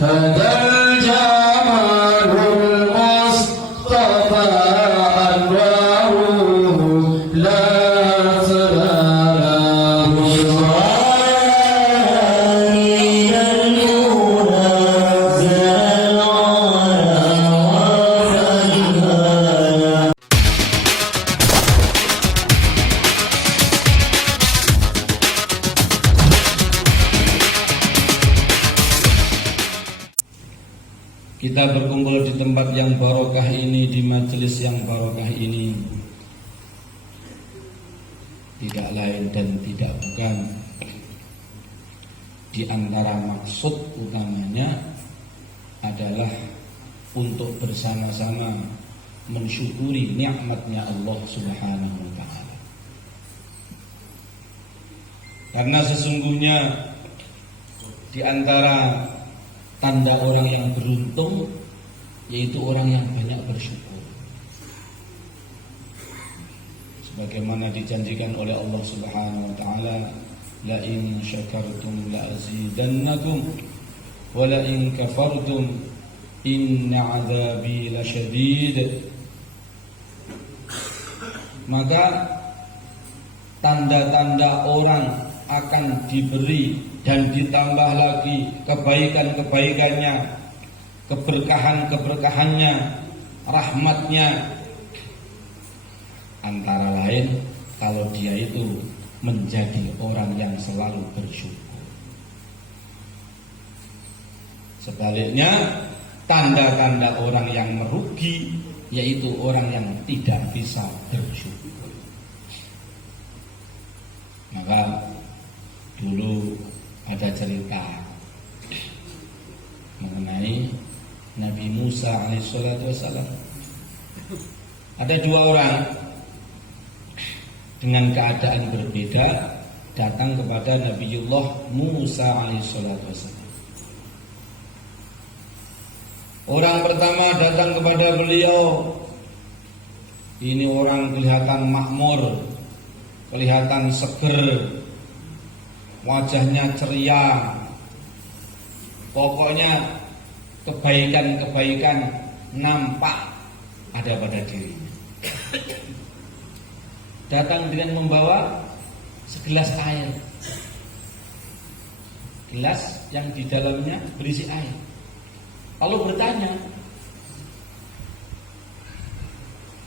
هذا الجمال المصطفى أنواره لا سلام Kita berkumpul di tempat yang barokah ini, di majelis yang barokah ini, tidak lain dan tidak bukan, di antara maksud utamanya adalah untuk bersama-sama mensyukuri nikmatnya Allah Subhanahu wa ta'ala. Karena sesungguhnya di antara tanda orang yang beruntung yaitu orang yang banyak bersyukur. Sebagaimana dijanjikan oleh Allah Subhanahu wa taala, la in syakartum la azidannakum wa la in kafartum inna 'adzabi lasyadid. Maka tanda-tanda orang akan diberi dan ditambah lagi kebaikan-kebaikannya, keberkahan-keberkahannya, rahmatnya, antara lain kalau dia itu menjadi orang yang selalu bersyukur. Sebaliknya, tanda-tanda orang yang merugi yaitu orang yang tidak bisa bersyukur. Maka dulu ada cerita mengenai Nabi Musa alaihissalatu wassalam. Ada dua orang dengan keadaan berbeda datang kepada Nabiullah Musa alaihissalatu wassalam. Orang pertama datang kepada beliau, ini orang kelihatan makmur, kelihatan seger, wajahnya ceria, pokoknya kebaikan-kebaikan nampak ada pada dirinya. Datang dengan membawa segelas air, gelas yang di dalamnya berisi air. Lalu bertanya,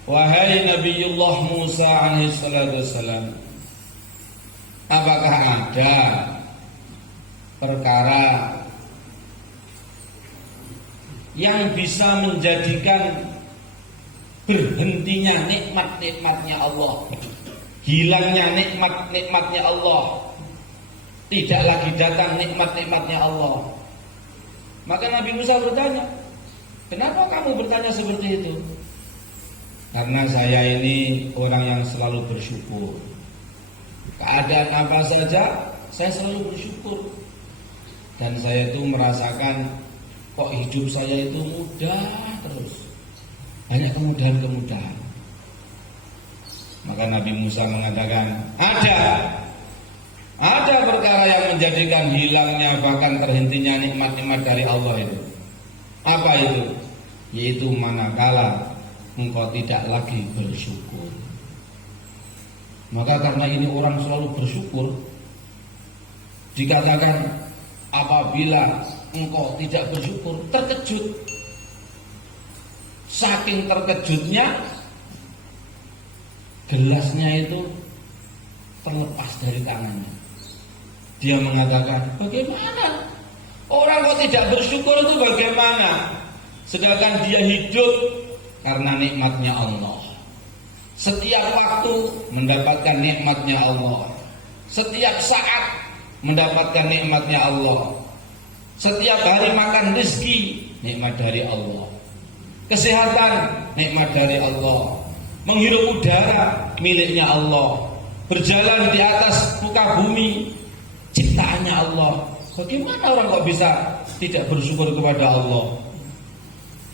wahai Nabiullah Musa alaihissalatu wassalam, apakah ada perkara yang bisa menjadikan berhentinya nikmat-nikmatnya Allah, hilangnya nikmat-nikmatnya Allah, tidak lagi datang nikmat-nikmatnya Allah? Maka Nabi Musa bertanya, kenapa kamu bertanya seperti itu? Karena saya ini orang yang selalu bersyukur. Keadaan apa saja saya selalu bersyukur. Dan saya itu merasakan kok hidup saya itu mudah terus, banyak kemudahan-kemudahan. Maka Nabi Musa mengatakan, ada perkara yang menjadikan hilangnya bahkan terhentinya nikmat-nikmat dari Allah itu. Apa itu? Yaitu manakala engkau tidak lagi bersyukur. Maka karena ini orang selalu bersyukur, dikatakan apabila engkau tidak bersyukur, terkejut. Saking terkejutnya, gelasnya itu terlepas dari tangannya. Dia mengatakan, bagaimana? Orang kok tidak bersyukur itu bagaimana? Sedangkan dia hidup karena nikmatnya Allah. Setiap waktu mendapatkan nikmatnya Allah. Setiap saat mendapatkan nikmatnya Allah. Setiap hari makan rezeki, nikmat dari Allah. Kesehatan, nikmat dari Allah. Menghirup udara, miliknya Allah. Berjalan di atas muka bumi, ciptaannya Allah. Bagaimana orang kok bisa tidak bersyukur kepada Allah?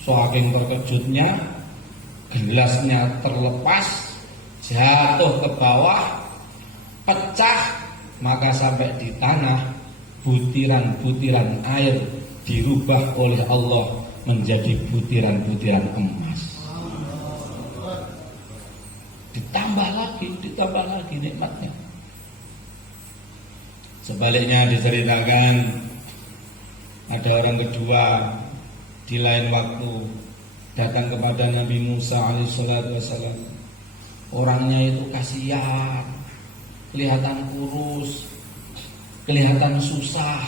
Saking terkejutnya, gelasnya terlepas, jatuh ke bawah, pecah, maka sampai di tanah butiran-butiran air dirubah oleh Allah menjadi butiran-butiran emas. Ditambah lagi nikmatnya. Sebaliknya diceritakan ada orang kedua di lain waktu datang kepada Nabi Musa alaihissalam. Orangnya itu kasihan, kelihatan kurus, kelihatan susah,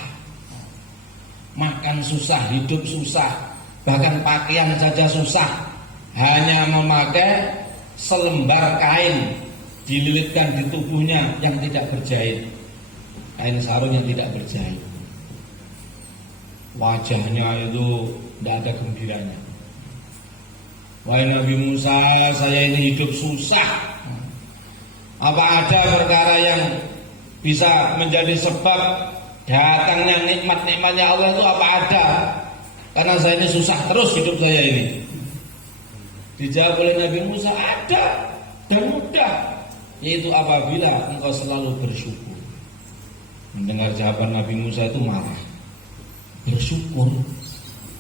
makan susah, hidup susah, bahkan pakaian saja susah, hanya memakai selembar kain dililitkan di tubuhnya yang tidak berjahit, kain sarung yang tidak berjahit. Wajahnya itu tidak ada gembiranya. Wahai Nabi Musa, saya ini hidup susah. Apa ada perkara yang bisa menjadi sebab datangnya nikmat-nikmatnya Allah itu apa ada? Karena saya ini susah terus hidup saya ini. Dijawab oleh Nabi Musa, ada dan mudah, yaitu apabila engkau selalu bersyukur. Mendengar jawaban Nabi Musa itu marah. Bersyukur?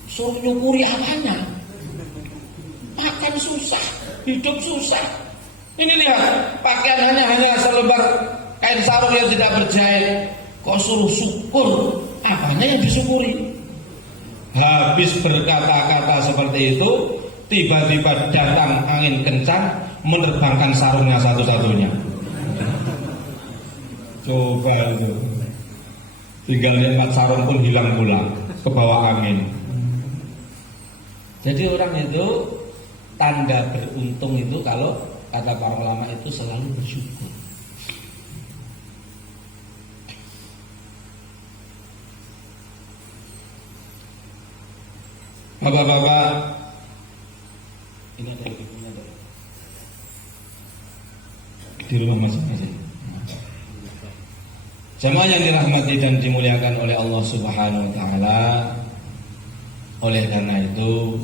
Suruh nyukuri apanya? Makan susah, hidup susah. Ini lihat, pakaian hanya selembar kain sarung yang tidak berjahit. Kok suruh syukur? Apanya yang disyukuri? Habis berkata-kata seperti itu, tiba-tiba datang angin kencang menerbangkan sarungnya satu-satunya. Coba itu, tinggal nikmat sarung pun hilang pula ke bawah angin. Jadi orang itu tanda beruntung itu kalau kata para ulama itu selalu bersyukur. Bapak-bapak, ini ada bukunya di rumah masing-masing. Jamaah yang dirahmati dan dimuliakan oleh Allah Subhanahu wa taala. Oleh karena itu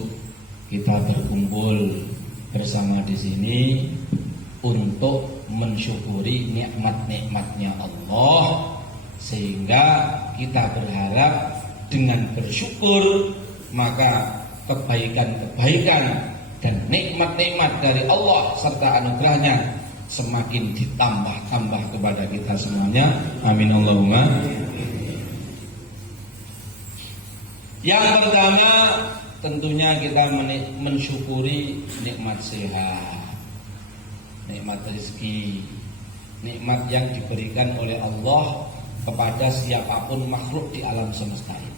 kita berkumpul bersama di sini untuk mensyukuri nikmat-nikmatnya Allah, sehingga kita berharap dengan bersyukur maka kebaikan-kebaikan dan nikmat-nikmat dari Allah serta anugerahnya semakin ditambah-tambah kepada kita semuanya. Amin Allahumma. Yang pertama tentunya kita mensyukuri nikmat sehat, nikmat rezeki, nikmat yang diberikan oleh Allah kepada siapapun makhluk di alam semesta ini.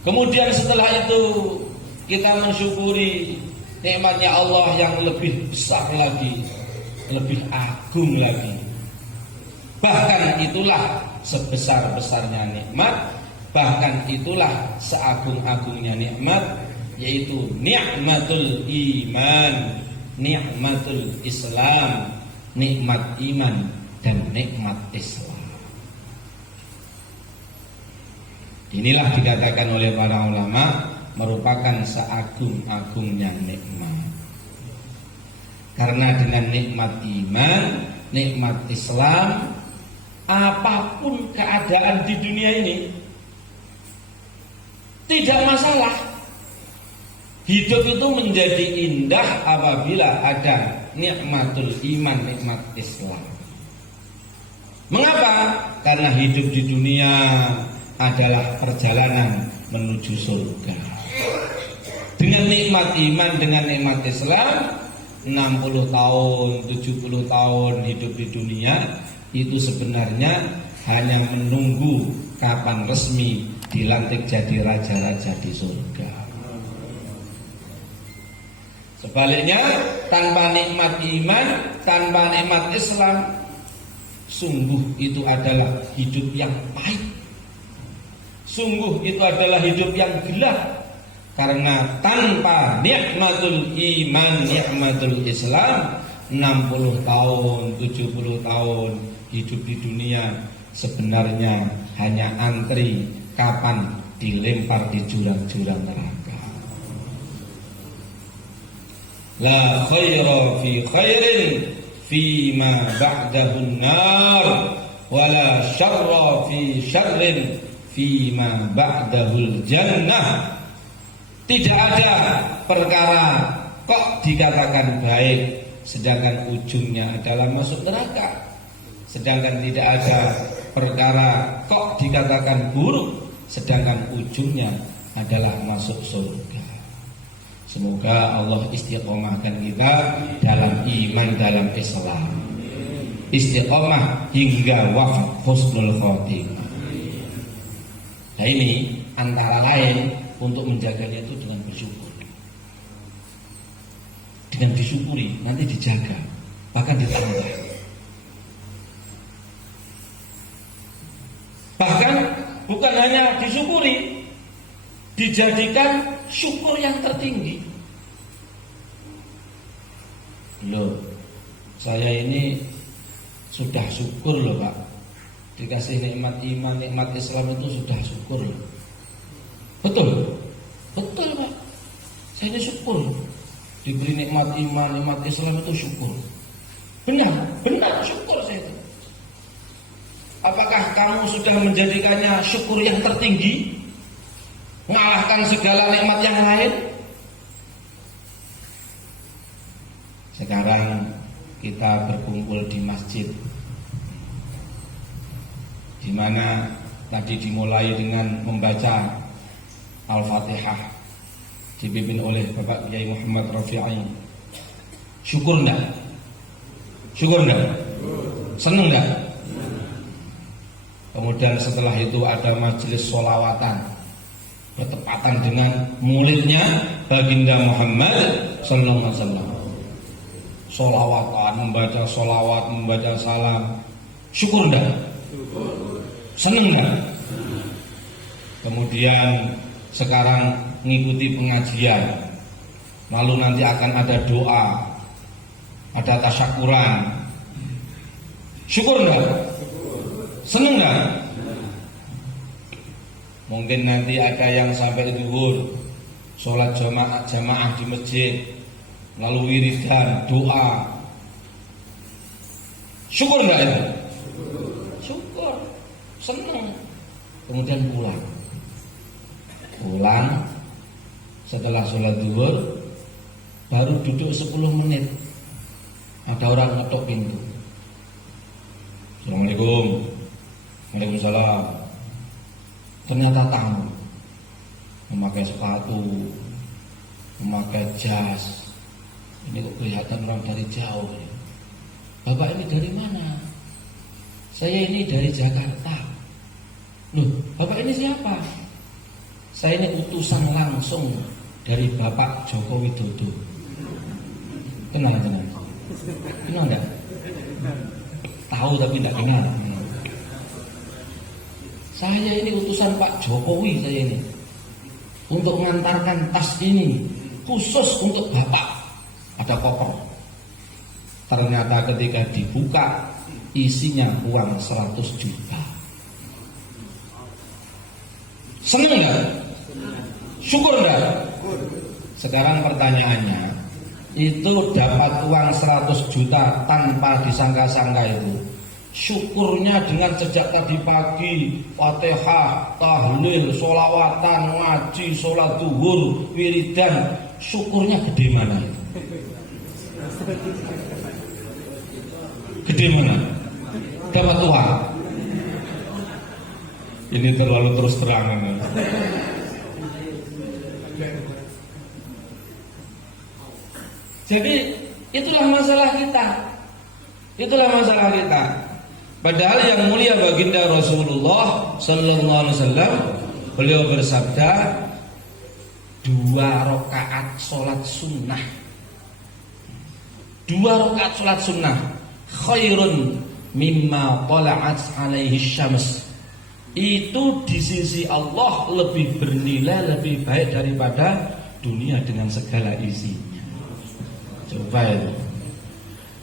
Kemudian setelah itu kita mensyukuri nikmatnya Allah yang lebih besar lagi, lebih agung lagi. Bahkan itulah sebesar-besarnya nikmat, bahkan itulah seagung-agungnya nikmat, yaitu nikmatul iman, nikmatul Islam, nikmat iman dan nikmat Islam. Inilah dikatakan oleh para ulama merupakan seagung-agungnya nikmat. Karena dengan nikmat iman, nikmat Islam, apapun keadaan di dunia ini tidak masalah. Hidup itu menjadi indah apabila ada nikmatul iman, nikmat Islam. Mengapa? Karena hidup di dunia adalah perjalanan menuju surga. Dengan nikmat iman, dengan nikmat Islam, 60 tahun, 70 tahun hidup di dunia itu sebenarnya hanya menunggu kapan resmi dilantik jadi raja-raja di surga. Sebaliknya, tanpa nikmat iman, tanpa nikmat Islam, sungguh itu adalah hidup yang pahit. Sungguh itu adalah hidup yang gelap. Karena tanpa nikmatul iman, nikmatul Islam, 60 tahun, 70 tahun hidup di dunia sebenarnya hanya antri kapan dilempar di jurang-jurang neraka. La khaira fi khairin fi ma ba'dahun nar wala syarra fi syarrin fima ba'dahul jannah. Tidak ada perkara kok dikatakan baik sedangkan ujungnya adalah masuk neraka, sedangkan tidak ada perkara kok dikatakan buruk sedangkan ujungnya adalah masuk surga. Semoga Allah istiqomahkan kita dalam iman, dalam Islam, istiqomah hingga wafat husnul khotimah. Nah ini antara lain untuk menjaganya itu dengan bersyukur. Dengan disyukuri nanti dijaga, bahkan ditambah. Bahkan bukan hanya disyukuri, dijadikan syukur yang tertinggi. Loh, saya ini sudah syukur loh Pak, dikasih nikmat iman, nikmat Islam itu sudah syukur loh. Betul? Betul Pak, saya ini syukur diberi nikmat iman, nikmat Islam itu syukur. Benar, benar syukur saya itu. Apakah kamu sudah menjadikannya syukur yang tertinggi, mengalahkan segala nikmat yang lain? Sekarang kita berkumpul di masjid, di mana tadi dimulai dengan membaca Al-Fatihah, dipimpin oleh Bapak Kiai Muhammad Rafi'i. Syukur enggak? Syukur enggak? Seneng enggak? Kemudian setelah itu ada majelis sholawatan bertepatan dengan maulidnya baginda Muhammad sallallahu alaihi wasallam. Sholawatan, membaca sholawat, membaca salam. Syukur enggak? Seneng enggak? Kemudian sekarang mengikuti pengajian, lalu nanti akan ada doa, ada tasyakuran. Syukur enggak? Seneng enggak? Mungkin nanti ada yang sampai zuhur, sholat jamaah di masjid, lalu wiridan, doa. Syukur enggak itu? Syukur, seneng. Kemudian pulang setelah sholat zuhur, baru duduk 10 menit, ada orang ngetok pintu. Assalamualaikum. Waalaikumsalam. Ternyata tamu, memakai sepatu, memakai jas. Ini kok kelihatan orang dari jauh. Bapak ini dari mana? Saya ini dari Jakarta. Loh, Bapak ini siapa? Saya ini utusan langsung dari Bapak Joko Widodo. Kenal enggak? Tahu tapi tidak kenal. Saya ini utusan Pak Jokowi, saya ini untuk mengantarkan tas ini khusus untuk Bapak. Ada koper. Ternyata ketika dibuka isinya uang 100 juta. Seneng enggak? Syukur enggak? Sekarang pertanyaannya, itu dapat uang 100 juta tanpa disangka-sangka itu, syukurnya dengan sejak tadi pagi Fatihah, tahlil, sholawatan, ngaji, sholat zuhur, wiridan, syukurnya gede mana itu? Gede mana? Dapat uang. Ini terlalu terus terang. Jadi itulah masalah kita. Itulah masalah kita. Padahal yang mulia baginda Rasulullah sallallahu alaihi wasallam, beliau bersabda, 2 rakaat sholat sunnah. 2 rakaat sholat sunnah khairun mimma tala'at alaihi syams. Itu di sisi Allah lebih bernilai, lebih baik daripada dunia dengan segala isinya. Coba itu.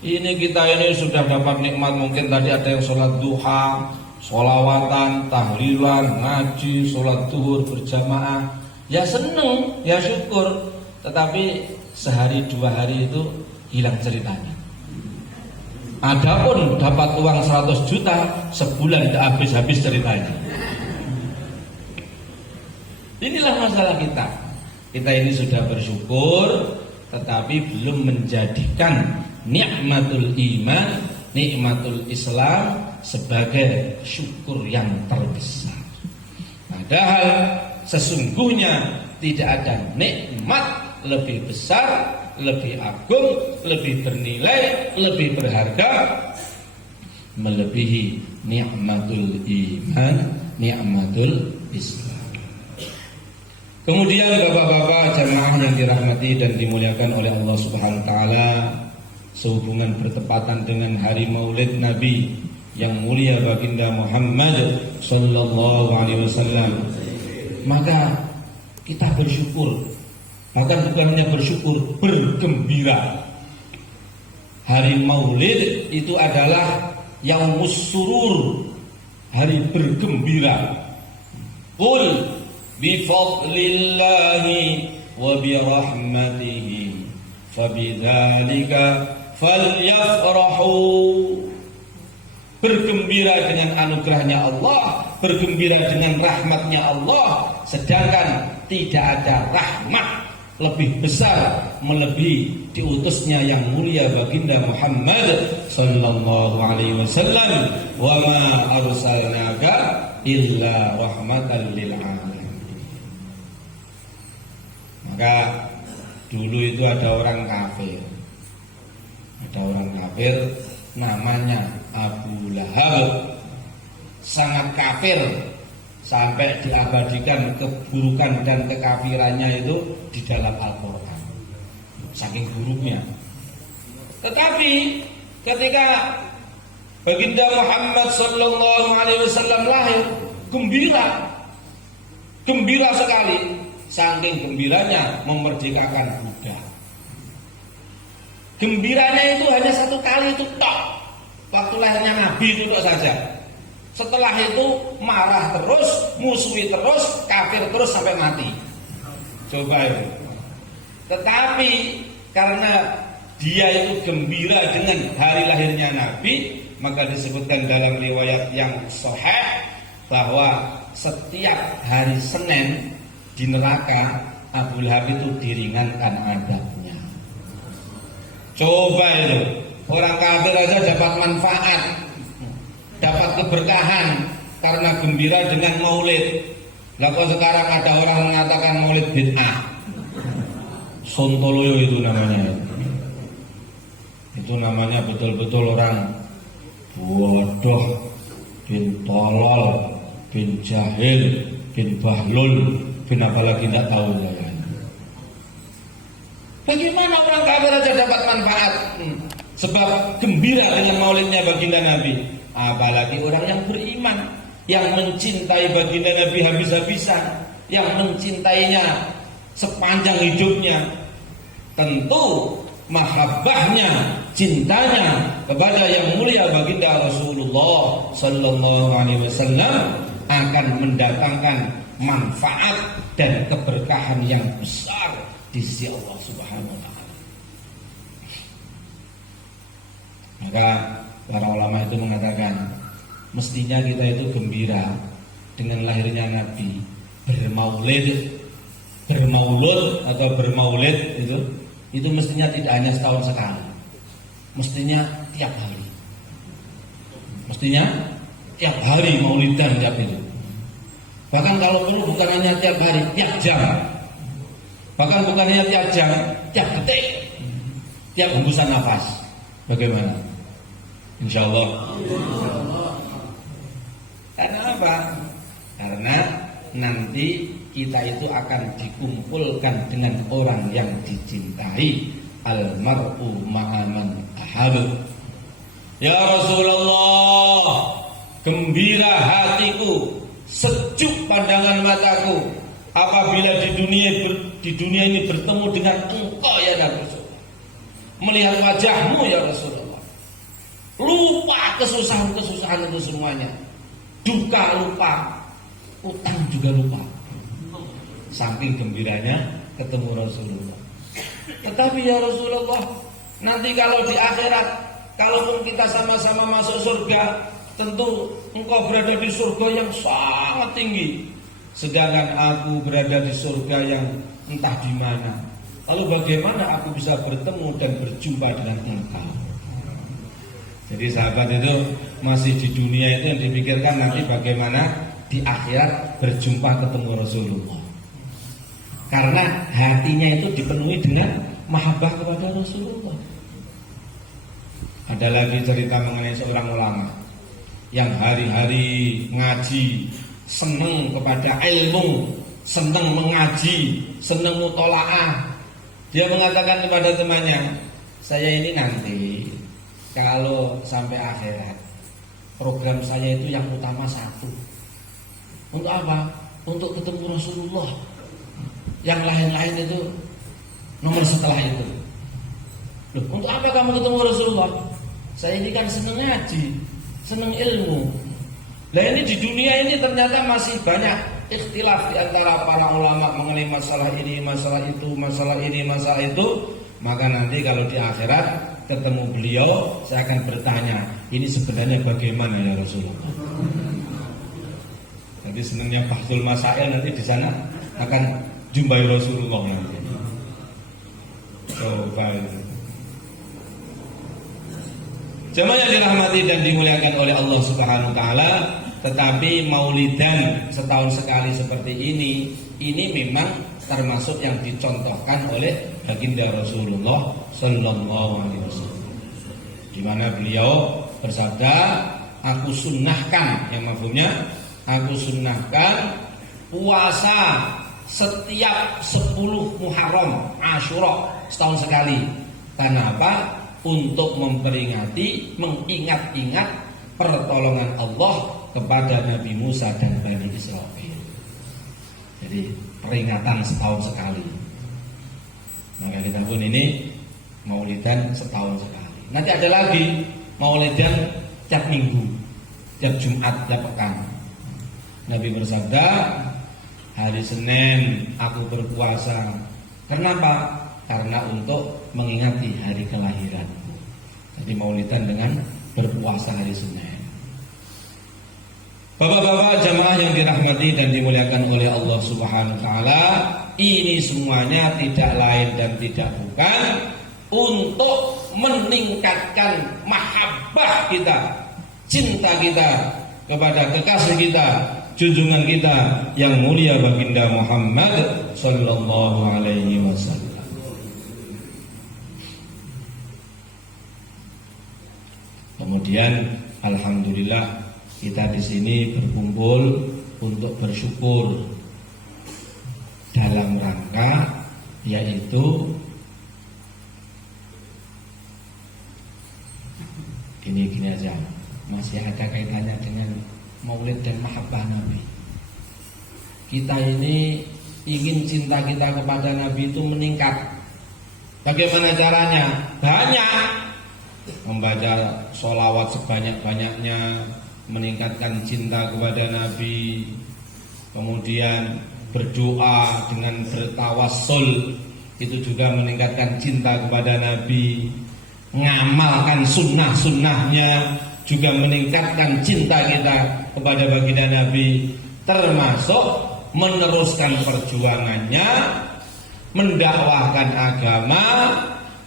Ini kita ini sudah dapat nikmat, mungkin tadi ada yang sholat duha, sholawatan, tahlilan, ngaji, sholat zuhur berjamaah. Ya seneng, ya syukur. Tetapi sehari 2 hari itu hilang ceritanya. Adapun dapat uang 100 juta sebulan tidak habis-habis ceritanya. Inilah masalah kita. Kita ini sudah bersyukur, tetapi belum menjadikan nikmatul iman, nikmatul Islam sebagai syukur yang terbesar. Padahal sesungguhnya tidak ada nikmat lebih besar, lebih agung, lebih bernilai, lebih berharga melebihi nikmatul iman, nikmatul Islam. Kemudian bapak-bapak jamaah yang dirahmati dan dimuliakan oleh Allah Subhanahu wa taala, sehubungan bertepatan dengan hari Maulid Nabi yang mulia baginda Muhammad sallallahu alaihi wasallam, maka kita bersyukur. Bahkan bukan hanya bersyukur, bergembira. Hari Maulid itu adalah yaumus surur, hari bergembira. Qul bifadlillahi wa birahmatihi fabidzalika falyafrahu. Bergembira dengan anugerahnya Allah, bergembira dengan rahmatnya Allah, sedangkan tidak ada rahmat lebih besar melebihi diutusnya yang mulia baginda Muhammad sallallahu alaihi wasallam, wa ma arsalnaka illa rahmatan lil alamin. Maka dulu itu ada orang kafir. Ada orang kafir namanya Abu Lahab, sangat kafir sampai diabadikan keburukan dan kekafirannya itu di dalam Al-Quran, saking buruknya. Tetapi ketika baginda Muhammad sallallahu alaihi wasallam lahir, gembira sekali, saking gembiranya memerdekakan budak. Gembiranya itu hanya satu kali itu tok, waktu lahirnya Nabi itu tok saja. Setelah itu marah terus, musuhi terus, kafir terus sampai mati. Coba itu. Tetapi karena dia itu gembira dengan hari lahirnya Nabi, maka disebutkan dalam riwayat yang sahih bahwa setiap hari Senin di neraka Abu Lahab itu diringankan adabnya. Coba itu, orang kafir aja dapat manfaat, dapat keberkahan karena gembira dengan maulid. Lah kok sekarang ada orang mengatakan maulid bid'ah, sontoloyo itu namanya. Itu namanya betul-betul orang bodoh, bin tolol, bin jahil, bin bahlul, bin apalagi tidak tahu saya. Bagaimana orang kafir aja dapat manfaat? Sebab gembira dengan maulidnya baginda Nabi. Apalagi orang yang beriman, yang mencintai baginda Nabi habis-habisan, yang mencintainya sepanjang hidupnya. Tentu mahabbahnya, cintanya kepada yang mulia baginda Rasulullah sallallahu alaihi wasallam akan mendatangkan manfaat dan keberkahan yang besar di sisi Allah Subhanahu wa taala. Maka para ulama itu mengatakan mestinya kita itu gembira dengan lahirnya Nabi, bermaulud atau bermaulid itu mestinya tidak hanya setahun sekali, mestinya tiap hari, mestinya tiap hari maulidan tiap itu. Bahkan kalau perlu bukan hanya tiap hari, tiap jam, bahkan bukan hanya tiap jam, tiap detik, tiap hembusan nafas. Bagaimana? Insya Allah. Karena apa? Karena nanti kita itu akan dikumpulkan dengan orang yang dicintai. Almar'u ma'aman ahab. Ya Rasulullah, gembira hatiku, sejuk pandangan mataku apabila di dunia ini bertemu dengan engkau ya Rasulullah. Melihat wajahmu ya Rasulullah. Lupa kesusahan-kesusahan itu semuanya. Duka lupa, utang juga lupa. Saking gembiranya ketemu Rasulullah. Tetapi ya Rasulullah, nanti kalau di akhirat Kalaupun kita sama-sama masuk surga, tentu engkau berada di surga yang sangat tinggi, sedangkan aku berada di surga yang entah di mana. Lalu bagaimana aku bisa bertemu dan berjumpa dengan engkau? Jadi sahabat itu masih di dunia itu yang dipikirkan nanti bagaimana di akhirat berjumpa ketemu Rasulullah. Karena hatinya itu dipenuhi dengan mahabbah kepada Rasulullah. Ada lagi cerita mengenai seorang ulama yang hari-hari ngaji, seneng kepada ilmu, seneng mengaji, seneng mutolaah. Dia mengatakan kepada temannya, saya ini nanti kalau sampai akhirat, program saya itu yang utama satu. Untuk apa? Untuk ketemu Rasulullah. Yang lain-lain itu nomor setelah itu. Loh, untuk apa kamu ketemu Rasulullah? Saya ini kan seneng ngaji, seneng ilmu. Nah ini di dunia ini ternyata masih banyak ikhtilaf di antara para ulama mengenai masalah ini, masalah itu, masalah ini, masalah itu. Maka nanti kalau di akhirat ketemu beliau, saya akan bertanya, ini sebenarnya bagaimana ya Rasulullah? Nanti senangnya bahsul masail nanti di sana akan jumpai Rasulullah nanti. Coba itu. Jemaah yang dirahmati dan dimuliakan oleh Allah Subhanahu wa taala, tetapi maulidan setahun sekali seperti ini memang termasuk yang dicontohkan oleh baginda Rasulullah sallallahu alaihi wasallam. Di mana beliau bersabda, aku sunnahkan, yang mafhumnya aku sunnahkan puasa setiap 10 Muharram Asyura setahun sekali. Karena apa? Untuk memperingati, mengingat-ingat pertolongan Allah kepada Nabi Musa dan Bani Israil. Jadi peringatan setahun sekali. Maka kita pun ini maulidan setahun sekali. Nanti ada lagi maulidan tiap minggu, tiap Jumat, tiap pekan. Nabi bersabda, hari Senin aku berpuasa. Kenapa? Karena untuk mengingati hari kelahiranku. Jadi maulidan dengan berpuasa hari Senin. Bapak-bapak jamaah yang dirahmati dan dimuliakan oleh Allah Subhanahu wa taala, ini semuanya tidak lain dan tidak bukan untuk meningkatkan mahabbah kita, cinta kita kepada kekasih kita, junjungan kita yang mulia baginda Muhammad sallallahu alaihi wasallam. Kemudian alhamdulillah kita di sini berkumpul untuk bersyukur dalam rangka yaitu gini aja, masih ada kaitannya dengan maulid dan mahabbah Nabi. Kita ini ingin cinta kita kepada Nabi itu meningkat. Bagaimana caranya? Banyak. Membaca sholawat sebanyak-banyaknya, meningkatkan cinta kepada Nabi. Kemudian berdoa dengan bertawassul, itu juga meningkatkan cinta kepada Nabi. Ngamalkan sunnah-sunnahnya juga meningkatkan cinta kita kepada baginda Nabi. Termasuk meneruskan perjuangannya, mendakwahkan agama,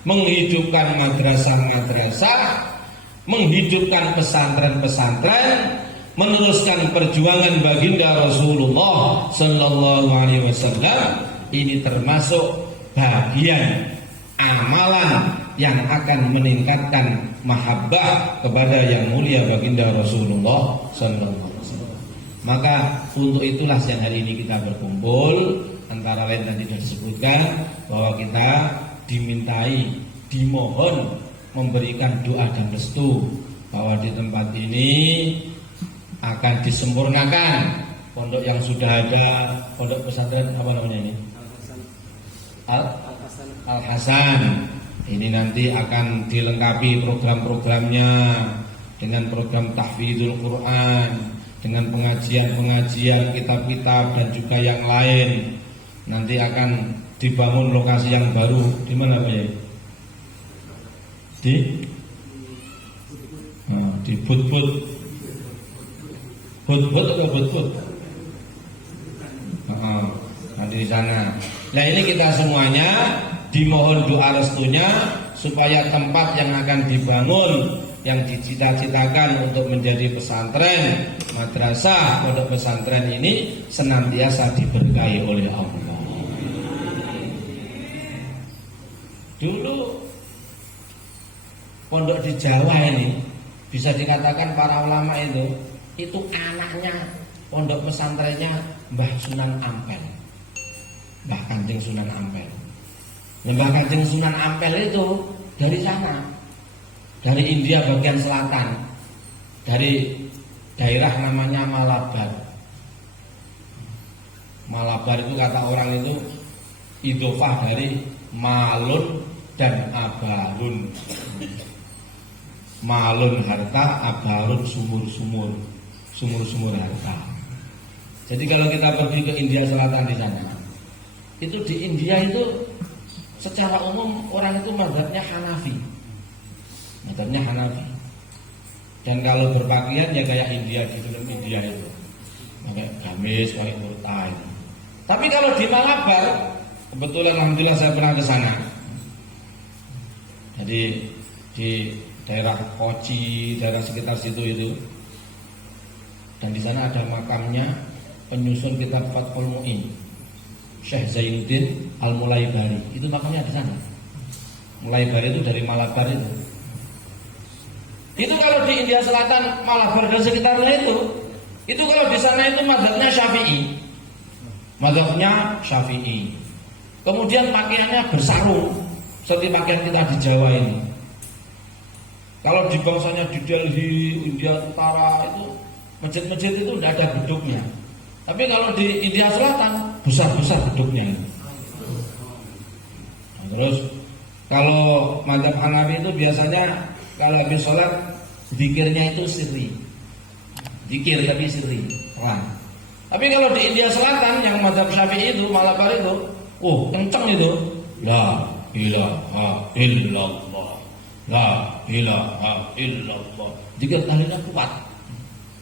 menghidupkan madrasah-madrasah, menghidupkan pesantren-pesantren, meneruskan perjuangan baginda Rasulullah sallallahu alaihi wasallam. Ini termasuk bagian amalan yang akan meningkatkan mahabbah kepada yang mulia baginda Rasulullah sallallahu alaihi wasallam. Maka untuk itulah yang hari ini kita berkumpul, antara lain tadi sudah disebutkan bahwa kita dimintai, dimohon memberikan doa dan restu bahwa di tempat ini akan disempurnakan pondok yang sudah ada, pondok pesantren apa namanya ini? Al-Hasan. Ini nanti akan dilengkapi program-programnya dengan program tahfidzul Quran, dengan pengajian-pengajian, kitab-kitab dan juga yang lain. Nanti akan dibangun lokasi yang baru di mana Pak ya? di but-but atau but-but. Nanti di sana. Nah ini kita semuanya dimohon doa restunya supaya tempat yang akan dibangun yang dicita-citakan untuk menjadi pesantren, madrasah, pondok pesantren ini senantiasa diberkahi oleh Allah. Dulu pondok di Jawa ini bisa dikatakan para ulama itu anaknya pondok pesantrennya Mbah Sunan Ampel, Mbah Kanjeng Sunan Ampel. Mbah Kanjeng Sunan Ampel itu dari sana, dari India bagian selatan, dari daerah namanya Malabar. Malabar itu kata orang itu idofah dari malun dan abarun. Malun harta, abarun sumur-sumur, sumur-sumur harta. Jadi kalau kita pergi ke India Selatan di sana, itu di India itu secara umum orang itu mazhabnya Hanafi. Mazhabnya Hanafi. Dan kalau berpakaian ya kayak India di film India itu, pakai gamis, pakai kurta itu. Tapi kalau di Malabar, kebetulan alhamdulillah saya pernah ke sana. Jadi di daerah Kochi, daerah sekitar situ itu. Dan di sana ada makamnya penyusun kitab Fathul Mu'in, Syekh Zainuddin Al-Mulaibari. Itu makamnya di sana. Mulaibari itu dari Malabar itu. Itu kalau di India Selatan, Malabar dan sekitarnya itu kalau di sana itu mazhabnya Syafi'i. Mazhabnya Syafi'i. Kemudian pakaiannya bersarung seperti pakaian kita di Jawa ini. Kalau di bangsanya di Delhi, India Utara itu masjid-masjid itu tidak ada beduknya. Tapi kalau di India Selatan besar-besar beduknya. Nah, terus kalau mazhab Hanafi itu biasanya kalau habis sholat zikirnya itu sirri, zikir tapi sirri, terang. Tapi kalau di India Selatan yang mazhab Syafi'i itu Malabar itu, kenceng itu, la ilaha illallah, la ilaha illallah. Zikir tahlilnya kuat,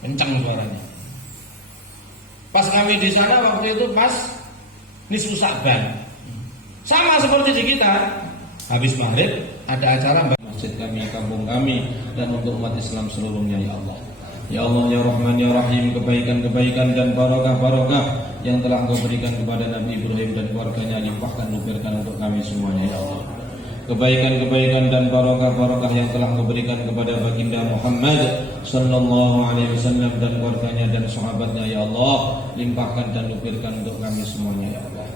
kenceng suaranya. Pas kami di sana waktu itu pas nisfu Sa'ban, sama seperti di kita. Habis maghrib ada acara masjid kami, kampung kami, dan untuk umat Islam seluruhnya ya Allah. Ya Allah ya Rahman ya Rahim, kebaikan-kebaikan dan barokah-barokah yang telah Engkau berikan kepada Nabi Ibrahim dan keluarganya limpahkan luberkan untuk kami semuanya ya Allah. Kebaikan-kebaikan dan barokah-barokah yang telah Engkau berikan kepada baginda Muhammad sallallahu alaihi wasallam dan keluarganya dan sahabatnya ya Allah, limpahkan dan luberkan untuk kami semuanya ya Allah.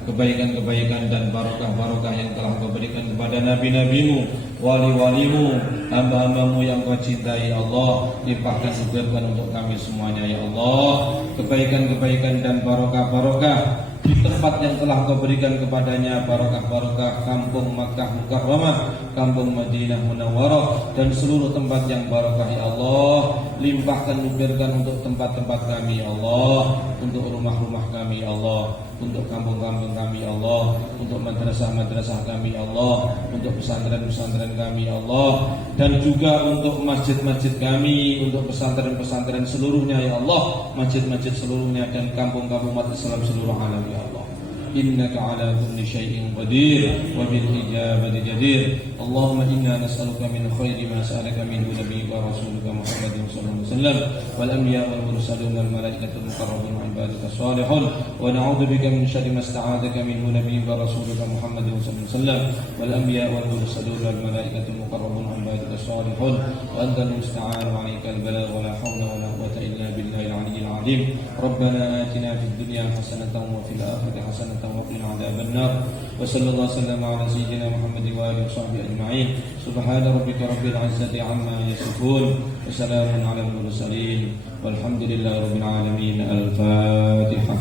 Kebaikan-kebaikan dan barokah-barokah yang telah Kau berikan kepada nabi-nabimu, wali-walimu, hamba-hambamu yang Kau cintai ya Allah, limpahkan luberkan untuk kami semuanya ya Allah. Kebaikan-kebaikan dan barokah-barokah di tempat yang telah Kau berikan kepadanya, barokah-barokah kampung Makkah Mukarramah, kampung Madinah Munawwarah, dan seluruh tempat yang barokah ya Allah, limpahkan luberkan untuk tempat-tempat kami ya Allah, untuk rumah-rumah kami ya Allah, untuk kampung-kampung kami ya Allah, untuk madrasah-madrasah kami ya Allah, untuk pesantren-pesantren kami ya Allah, dan juga untuk masjid-masjid kami, untuk pesantren-pesantren seluruhnya ya Allah, masjid-masjid seluruhnya dan kampung-kampung umat Islam seluruh alam ya Allah. Innaka ala kulli syai'in qadir wa bil ijabati jadir. Allahumma inna nas'aluka min khairi ma sa'alaka minhu nabiyyuka wa rasuluka Muhammadin sallallahu alaihi wasallam wal anbiya wal mursalun wal malaikatul muqarrabun wa ibadika salihun, wa na'udzubika min syarri ma sta'adzaka minhu nabiyyuka wa rasuluka Muhammadin sallallahu alaihi wasallam wal anbiya wal mursalun wal malaikatul muqarrabun wa ibadika salihun, wa antal musta'an wa 'alaikal balagh wa la hawla wa la quwwata illa billahil 'aliyyil 'azim. Rabbana atina fid dunya hasanatan wa fil akhirati hasanatan وقنا عذاب النار. وصلى الله وسلم على سيدنا محمد وآله وصحبه أجمعين. سبحان ربك رب العزة عما يصفون وسلام على المرسلين والحمد لله رب العالمين. الفاتحة.